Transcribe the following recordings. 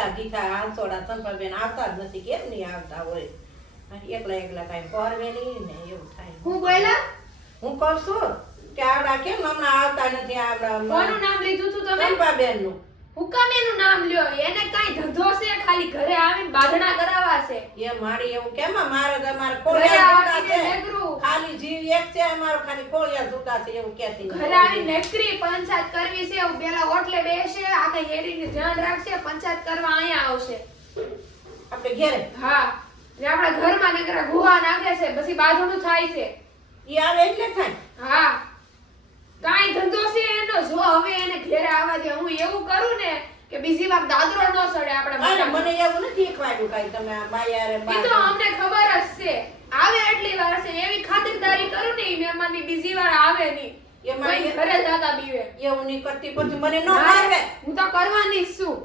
કેટલા દીઠા આંસોડા સંપાબેન આવતા જ નથી, કેમ નહીં આવતા હોય? એકલા કઈ પરવે નહીં ને એવું થાય. હું બોલ્યા હું કહું છું કે આવડા કેમ હમણાં આવતા નથી? આવડા કોનું નામ લીધું તું તમે? સંપાબેન નું. હુકમ એનું નામ લ્યો? એને કઈ ધંધો છે? ખાલી ઘરે આવીને બાંધણા કરાવવા છે? એ મારી એવું કેમ? મારે તમારે ઘરે કોળિયા આવીને જૂતા છે. નેકરું. ખાલી જીવ એક છે અમારો, ખાલી કોળિયા જૂતા છે એવું કહેતી. ઘરે આવીને નેકરી પંચાયત કરવી છે. હું પેલા ઓટલે બેસે આખે હેડીને ધ્યાન રાખશે, પંચાયત કરવા અહીંયા આવશે. આપણે ઘેરે હા, ને આપણા ઘરમાં નકરા ગુવા નાખે છે, પછી બાંધણું થાય છે. ઈ આવે એટલે થાય. હા, કાઈ ધંધો છે એનો? જો હવે એને ઘરે આવવા દે. હું એવું કરું ને કે બીજી વાર દાદરો ન સડે આપણા અરે મોઢામાં. મને એવું નથી એકવાયું કાઈ તમે આ બાયારે ઈ તો અમને ખબર જ છે. આવે એટલી વાર છે, એવી ખાતરદારી કરું ને ઈ મહેમાનની બીજી વાર આવે નહીં. એ મારી કોઈ ઘરે જાતા બીવે. એવું નહીં કરતી પછી મને ન ના, ભાવે. હું તો કરવાની જ છું.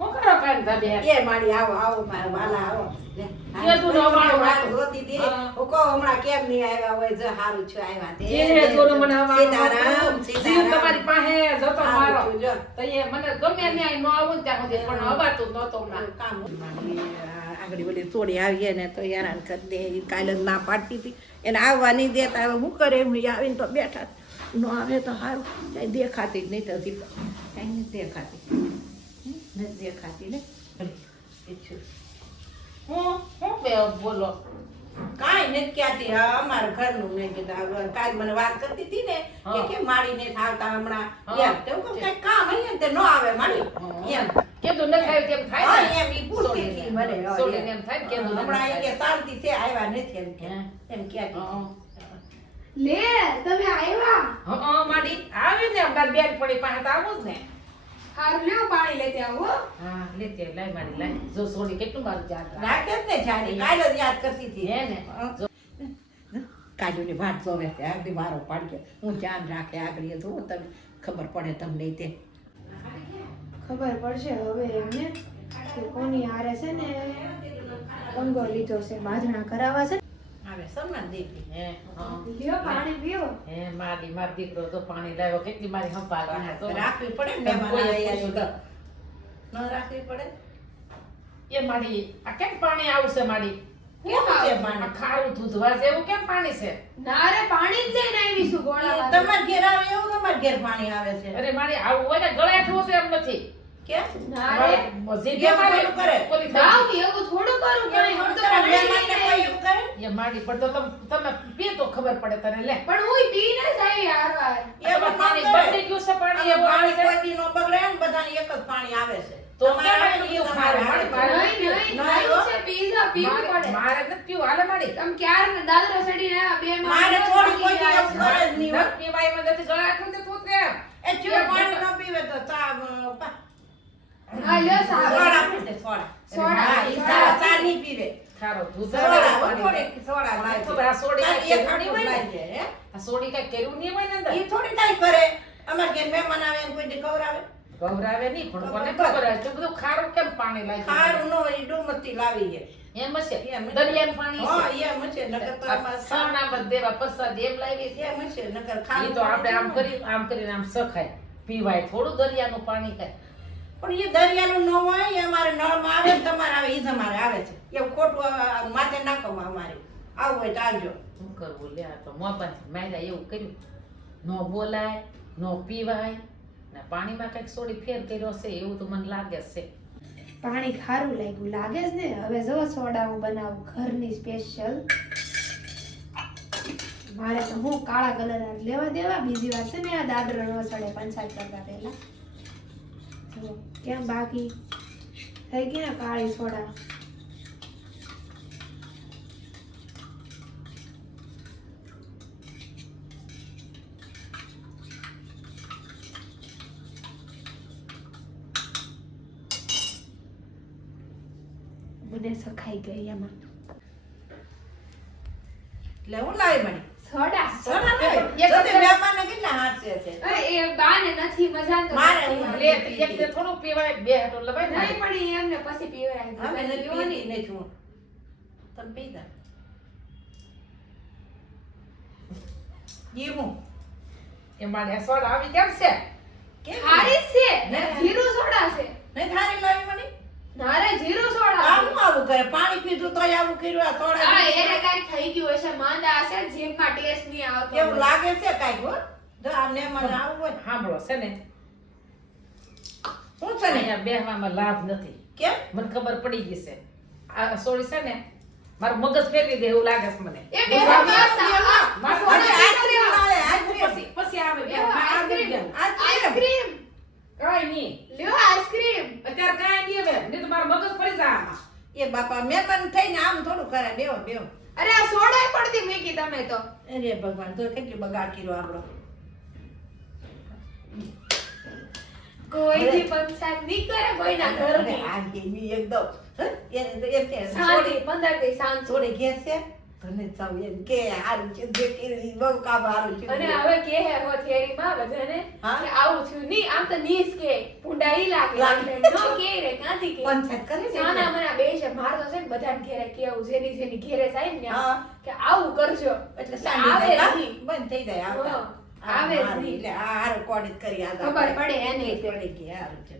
હું કરો કાંધા બેન? એ મારી આવો આવો મારા વાલા આવો. લે, એ તું નો વાળો વાળો જોતી હતી. હા. હું કહું હમણાં કેમ નહીં આવ્યા હોય? જો હારું છું આવ્યા તે. જે જોડું મને આવવાનું સીતારામ, હતું. સીતારામ. જીવ તમારી પાસે જતો હારું મારો. છું, જો. તો એ મને ગમે ન્યાય ન આવું ને ત્યાં સુધી પણ અવાતું નહોતો હમણાં. કામ આગળ વળી ચોરી આવીએ ને તો હેરાન કરી દે. ઈ કાલે જ ના પાડતી હતી એને આવવા નહીં દેતા. હવે શું કરે? એમ આવીને તો બેઠા ન આવે તો સારું. કઈ દેખાતી જ નહીં થતી, કઈ નથી દેખાતી. નથી દેખાતી ને. હું બે બોલો. કાંઈ નથી કહેતી. હા, અમારા ઘરનું નહીં કીધું. કાલ મને વાત કરતી હતી ને કે હા. કેમ માડી ને આવતા હમણાં હા. એમ તો હું કહું કાંઈક કામ હોય ને તે ન આવે માડી એમ. કીધું ન થાય તેમ થાય હા, ને. એમ ઈ પૂછતી હતી મને. હા, સોડીને એમ. એમ થાય ને કીધું ન હમણાં એ થાય. કે શાંતિ છે આવ્યા નથી એમ કે હે. એમ કહેતી. હં. લે, તમે આવ્યા? હં, માડી આવી ને અમારી બેન પડી પાસે તો આવું જ ને. હારું લ્યો, પાણી લેતે આવો. હા, લેતી આવ, લાય મારી લાય. જો સોડી કેટલું મારું યાદ રાખે. રાખે જ ને જાણી. કાલ જ યાદ કરતી હતી. હે ને? જો. કાજુની વાત જોવે છે. આગળ વારો પાડજો. હું ધ્યાન રાખે આગળ એ જોઉં તમે ખબર પડે તમને તે. ખબર પડશે હવે એમને કે કોની હારે છે ને પંગો લીધો છે, બાંધણા કરાવવા છે. આવે સન્માન દેવી. હે, હં. લ્યો, પાણી પીઓ. હે, મારો દીકરો તો પાણી લાવ્યો. કેટલી મારી સંભાળ રાખે તો. રાખવી પડે ને તમે મહેમાન કોઈ આવે પૂછ્યું તો. તો. ન રાખવી પડે. એ મારી આ કેમ પાણી આવશે મારી? કેમ છે આ પાણી? ખારું ધૂધવા જેવું કેમ પાણી છે? ના રે, પાણી જ લઈને આવી છું ગોળા. તમારે ઘેર આવે એવું તમારે ઘેર પાણી આવે છે. અરે મારી આવું હોય ને ગળાઠું છે એમ નથી. કેમ? ના રે, જીભે એવું મારી થોડું કરે. ઓલી ના થઈ. હું એવું થોડું કરું કેમ કઈ. હું તો તમારા પાણી મહેમાનને લઈને કોઈ આવી. એવું કરે? એ મારી પણ તો તમે પી તો ખબર પડે તને લે. પણ હું પીને જ આવી હારવાર. એવું ન પાણી કરે. બગડી ગયું છે પાણી આમાં એવું આવે પાણી છે. કોઈ દી નો બગડે ને બધાને એક જ પાણી આવે છે. તો તમારે કેમ આવે એટલું ઈ ખારું? તમારે મારે- આવે. નહીં, નહીં, ના, નહીં હો. છે, પીઝા પીવું પડે. મારે નથી પીવું હાલે મારી. તમે ક્યારે દાદરો ચડીને આવ્યા? બે મારે થોડી કોઈ દી એવું માણસ કરે જ નહીં હો. નથી પીવાય એમાં નથી ગળાઠું ને તું તે. એ જો પાણી ન પીવે તો ચા હા, લ્યો, સારું. સોડા પીવે, સોડા. સોડા. હા, ઈ ચા નહીં પીવે. ખારો ધૂધો સોડા, પાણી. થોડીક સોડા લાવજે. ખબર આ સોડી ખાલી કાંઈ એક કર્યું નહીં હોય ને? લાવજે, હે? આ સોડી કાંઈ કર્યું નહીં હોય ને અંદર. ઈ થોડી કાંઈ કરે. અમારે ઘેર મહેમાન આવે એને કોઈ દી ખવડાવે. ગભરાવે નહીં પણ કોને ખબર. ખબર હોય તો બધું ખારું કેમ પાણી લાગ્યું? ખારું ન હોય, ઈ ડુમરથી લાવી છે. એમ હશે. એમ હશે. દરિયાનું પાણી હા, છે. એમ હશે. નકર તો આ અમારે સણા બધ દેવા પસાદ એમ લાવી છે. એમ હશે. નકર ઈ ખારું તો આપણે આમ પાણી કરી આમ કરીને આમ સખાય પીવાય થોડું દરિયાનું પાણી કાંઈ. પણ એ દરિયાનું ન હોય એ અમારે નળમાં આવે ને તમારે આવે ઈ જ અમારે આવે છે. એવું ખોટું માથે નાખો અમારે. આવું હોય તો આવજો. શું કરવું લે આ તો મોબાઈલ માર્યા એવું કર્યું. નો બોલાય નો પીવાય ને પાણીમાં કંઈક સોડી ફેર કર્યો છે એવું તો મને લાગે છે. પાણી ખારું લાગ્યું લાગે જ ને. હવે જો સોડા હું બનાવું ઘરની સ્પેશિયલ. મારે તો હું કાળા કલર લેવા દેવા. બીજી વાર છે ને આ દાદરો ન સડે પંચાયત કરતા પહેલા. જો કેમ બાકી થઈ ગઈ ને કાળી સોડા. મને સખાઈ ગઈ એમાં. એટલે હું લાવી મળી. સોડા. સોના લાવી. એક જો તે વખત- મહેમાનને કેટલા હાસ્ય છે. અરે એ બાને નથી મજા તો મારે નથી હું આવતી. લે એક તે થોડું પીવાય બે હાટો લવાય ને. નહીં પણ ઈ એમને પછી પીવડાવી. હવે નથી પીવો પીતી નહીં. નથી હું. તમે પી જા. ઈ હું. એમાં ને સોડા આવી કેમ છે? કેમ હારી છે ને? જીરું સોડા છે નહીં ખારી લાવી મને નારે જીરું સોડા આ છે. હું આવું કરે પાણી પીધું તોય આવું કર્યું આ થોડા હા એને કાંઈક થઈ ગયું હશે માંદા હશે જીભમાં ટેસ્ટ નહીં આવતો એવું લાગે છે કાંઈક હો જો આ મહેમાન આવું હોય સાંભળો છે ને શું છે ને અહીંયા બેહવામાં લાભ નથી કેમ મને ખબર પડી ગઈ છે આ સોડી છે ને મારું મગજ ફેરવી દે એવું લાગે છે મને એ બેહવામાં સા- મારું આજે મગજ આઈસ્ક્રીમ લાવે આઈસ્ક્રીમ પછી આવે બેહવા આઈસ્ક્રીમ આઈસ્ક્રીમ કાંઈ નહીં લ્યો આઈસ્ક્રીમ અત્યારે કાંઈ નહીં હવે નહીં તો મારું મગજ ફરી જાય આમાં. એ બાપા મહેમાન થઈને આમ થોડું કરે બેહો બેહો અરે આ સોડાય પડતી મૂકી તમે તો અરે ભગવાન તો કેટલી બગાડ કર્યો આપણો કોઈ દી પંચાયત નહીં કરે કોઈના ઘરની આ કેવી એકદમ હે? એને તો એમ કે શાંતિ 15 દી શાંતિ થોડી ઘેર છે ઘરને જાવ એમ કે હારું છે જે કરી બહુ કામ હારું છે અને હવે કે હે હો થિયરીમાં બધાને હા? કે આવું થયું નહીં આમ તો નીસ કે ભૂંડા ઈ લાગે લાગે. એટલે નો કે રે કાંથી કે પંચાયત કરે છે નાના મના બે છે માર તો છે ને બધાને ઘેરે કેવું જેની ઘેરે જાય ને હા. કે આવું કરજો એટલે આવે સાંડી જાય નહીં. બંધ થઈ જાય આવતા હા, આવે જ નહીં. એટલે આ હારું કોડિત કરી આ ખબર પડે એને પડે કે હારું છે